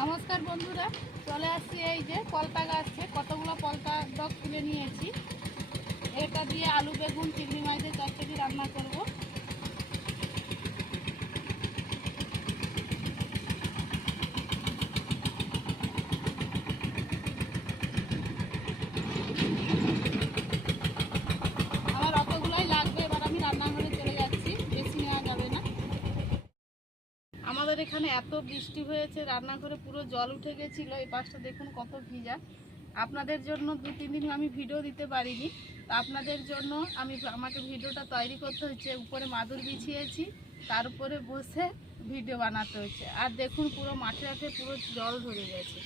নমস্কার বন্ধুরা, চলে আসছি এই যে পলতা গাছে। কতগুলো পলতা ডক তুলে নিয়েছি। এটা দিয়ে আলু, বেগুন, চিংড়ি মাছের চচ্চড়ি রান্না করব আমার অতগুলোই লাগবে এবার আমি রান্নাঘরে চলে যাচ্ছি বেশি নেওয়া যাবে না আমাদের এখানে এত বৃষ্টি হয়েছে, রান্নাঘরে পুরো জল উঠে গেছিল, এই পাশটা দেখুন কত ভিজা। আপনাদের জন্য দু তিন দিন আমি ভিডিও দিতে পারিনি, তো আপনাদের জন্য আমি আমাকে ভিডিওটা তৈরি করতে হচ্ছে উপরে মাদুর বিছিয়েছি, তার উপরে বসে ভিডিও বানাতে হচ্ছে আর দেখুন পুরো মাঠে মাঠে পুরো জল ধরে গেছে।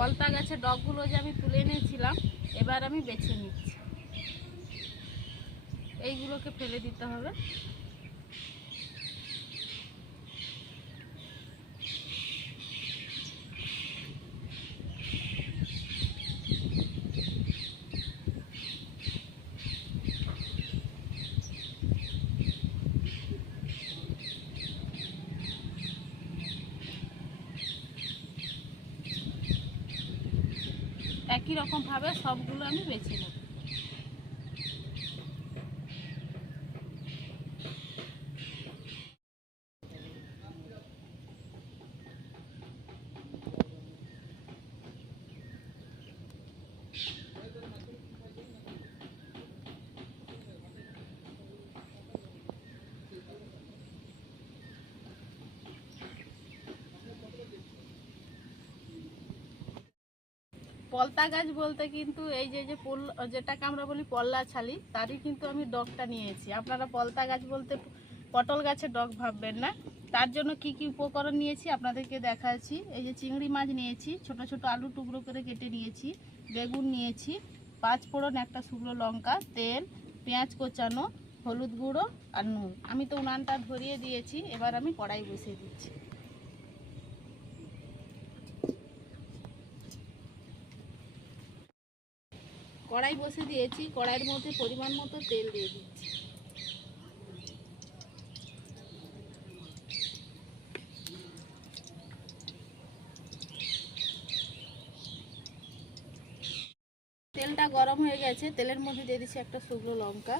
পলতা গাছের ডগগুলো যে আমি তুলে এনেছিলাম, এবার আমি বেছে নিচ্ছি। এইগুলোকে ফেলে দিতে হবে। একই রকম ভাবে সবগুলো আমি বেছে নেব। পলতা গাছ বলতে কিন্তু এই যে যে পল, যেটাকে আমরা বলি পল্লা ছালি, তারই কিন্তু আমি ডগটা নিয়েছি। আপনারা পলতা গাছ বলতে পটল গাছের ডগ ভাববেন না। তার জন্য কি কি উপকরণ নিয়েছি আপনাদেরকে দেখাচ্ছি। এই যে চিংড়ি মাছ নিয়েছি, ছোট ছোট আলু টুকরো করে কেটে নিয়েছি, বেগুন নিয়েছি, পাঁচ ফোড়ন, একটা শুকনো লঙ্কা, তেল, পেঁয়াজ কোচানো, হলুদ গুঁড়ো আর নুন। আমি তো উনানটা ধরিয়ে দিয়েছি, এবার আমি কড়াই বসিয়ে দিচ্ছি। কড়াই বসে দিয়েছি, কড়াইয়ের মধ্যে পরিমাণ মতো তেল দিয়ে দিচ্ছি। তেলটা গরম হয়ে গেছে, তেলের মধ্যে দিয়ে দিচ্ছি একটা শুকনো লঙ্কা,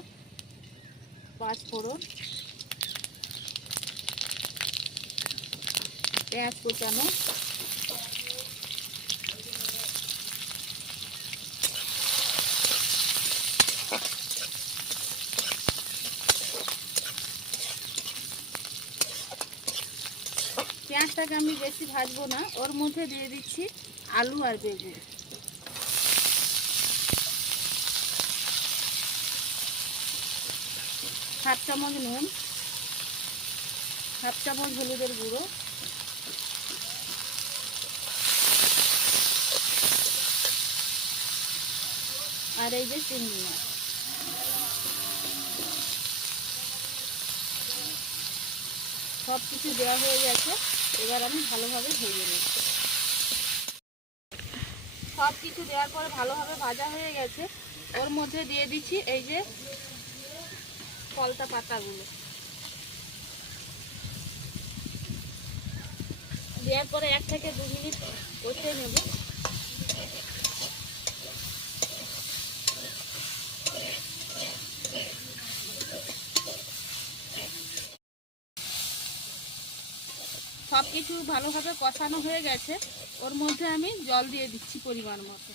পাঁচ ফোড়ন, পেঁয়াজ কোচানো পেঁয়াজটাকে আমি বেশি ভাজবো না, ওর মধ্যে দিয়ে দিচ্ছি আলু আর বেগুন। হাফ চামচ নুন, হাফ চামচ হলুদের গুঁড়ো, আর এই যে চিংড়ি মাছ। সব কিছু দেওয়া হয়ে গেছে, এবার আমি ভালোভাবে ভেজে নেব। সব কিছু দেওয়ার পরে ভালোভাবে ভাজা হয়ে গেছে। ওর মধ্যে দিয়ে দিচ্ছি এই যে কলতা পাতাগুলো দেওয়ার পরে এক থেকে দু মিনিট কষে নেব। কিছু ভালোভাবে কষানো হয়ে গেছে, ওর মধ্যে আমি জল দিয়ে দিচ্ছি পরিমাণ মতো।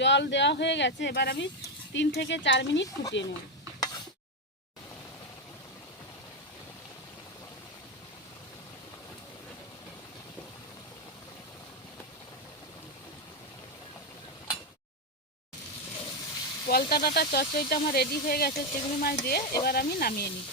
জল দেওয়া হয়ে গেছে, এবার আমি তিন থেকে চার মিনিট ফুটিয়ে নেব। পলতা ডাটা চচ্চড়িটা আমার রেডি হয়ে গেছে চিংড়ি মাছ দিয়ে এবার আমি নামিয়ে নিই।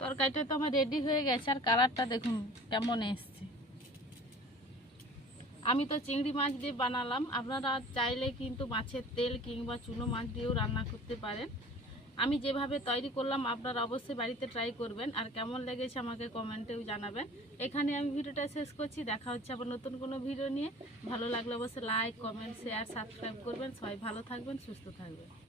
তরকারিটা তো আমার রেডি হয়ে গেছে, আর কালারটা দেখুন কেমন এসছে। আমি তো চিংড়ি মাছ দিয়ে বানালাম, আপনারা চাইলে কিন্তু মাছের তেল কিংবা চুনো মাছ দিয়েও রান্না করতে পারেন। আমি যেভাবে তৈরি করলাম, আপনারা অবশ্যই বাড়িতে ট্রাই করবেন। আর কেমন লেগেছে আমাকে কমেন্টেও জানাবেন। এখানে আমি ভিডিওটা শেষ করছি। দেখা হচ্ছে আবার নতুন কোনো ভিডিও নিয়ে। ভালো লাগলে অবশ্যই লাইক কমেন্ট শেয়ার সাবস্ক্রাইব করবেন। সবাই ভালো থাকবেন, সুস্থ থাকবেন।